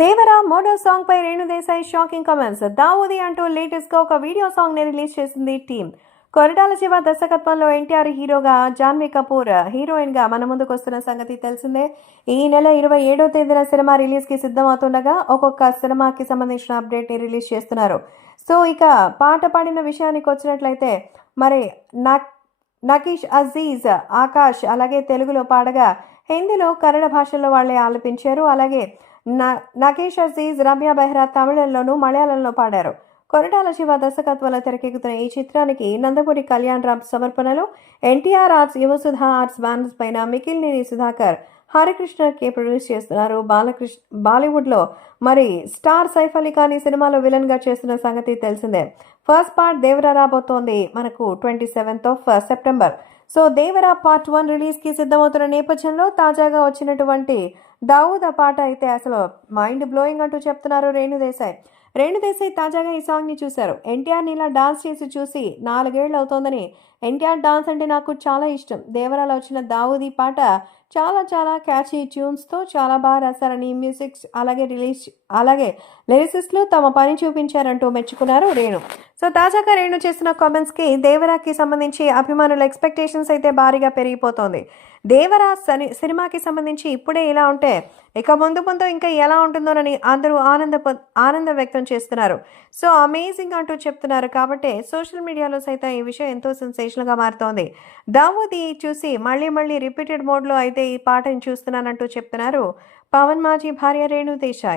దేవరా మోడో సాంగ్ పై Renu Desai shocking comments. దావుది అంటూ లేటెస్ట్గా ఒక వీడియో సాంగ్ని రిలీజ్ చేసింది టీం కొరటాల శివ దర్శకత్వంలో ఎన్టీఆర్ హీరోగా జాన్వీ కపూర్ హీరోయిన్గా మన ముందుకు వస్తున్న సంగతి తెలిసిందే. ఈ నెల ఇరవై ఏడో తేదీన సినిమా రిలీజ్కి సిద్ధమవుతుండగా ఒక్కొక్క సినిమాకి సంబంధించిన అప్డేట్ని రిలీజ్ చేస్తున్నారు. సో ఇక పాట పాడిన విషయానికి వచ్చినట్లయితే మరి నక్ నకీష్ అజీజ్ ఆకాష్ అలాగే తెలుగులో పాడగా హిందీలో కన్నడ భాషల్లో వాళ్ళే ఆలపించారు. అలాగే నా నకేష్ అజీజ్ రమ్య బెహ్రా తమిళంలోనూ మలయాళంలో పాడారు. కొరటాల శివ దర్శకత్వంలో తెరకెక్కుతున్న ఈ చిత్రానికి నందమూరి కళ్యాణ్ రామ్ సమర్పణలో NTR arts Yuvasudha arts banners పైన మికిల్నేని సుధాకర్ హరికృష్ణ కే ప్రొడ్యూస్ చేస్తున్నారు. బాలకృష్ణ బాలీవుడ్లో మరి స్టార్ సైఫ్ అలీ ఖాన్ ఈ సినిమాలో విలన్గా చేస్తున్న సంగతి తెలిసిందే. ఫస్ట్ పార్ట్ దేవరా రాబోతోంది మనకు twenty seventh of September. So Devara part one రిలీజ్కి సిద్ధమవుతున్న నేపథ్యంలో తాజాగా వచ్చినటువంటి దావుద పాట అయితే అసలు మైండ్ బ్లోయింగ్ అంటూ చెప్తున్నారు రేణు దేశాయ్. రేణు దేశాయ్ తాజాగా ఈ సాంగ్ని చూశారు. ఎన్టీఆర్ ఇలా డాన్స్ చేసి చూసి నాలుగేళ్ళు అవుతోందని. ఎన్టీఆర్ డాన్స్ అంటే నాకు చాలా ఇష్టం. దేవరాలో వచ్చిన దావుది పాట చాలా చాలా క్యాచీ ట్యూన్స్తో చాలా బాగా రాశారని మ్యూజిక్స్ అలాగే రిలీజ్ అలాగే లిరిసిస్ట్లు తమ పని చూపించారంటూ మెచ్చుకున్నారు రేణు. సో తాజాగా రేణు చేసిన కామెంట్స్కి దేవరాకి సంబంధించి అభిమానుల ఎక్స్పెక్టేషన్స్ అయితే భారీగా పెరిగిపోతోంది. దేవరా సని సినిమాకి సంబంధించి ఇప్పుడే ఇలా ఉంటే ఇక ముందు ముందు ఇంకా ఎలా ఉంటుందోనని అందరూ ఆనంద ఆనందం వ్యక్తం చేస్తున్నారు. సో అమేజింగ్ అంటూ చెప్తున్నారు కాబట్టి సోషల్ మీడియాలో సైతం ఈ విషయం ఎంతో సెన్సేషన్గా మారుతోంది. దావూది చూసి మళ్ళీ మళ్ళీ రిపీటెడ్ మోడ్లో అయితే ఈ పాటను చూస్తున్నానంటూ చెప్తున్నారు పవన్ మాజీ భార్య రేణు దేశాయ్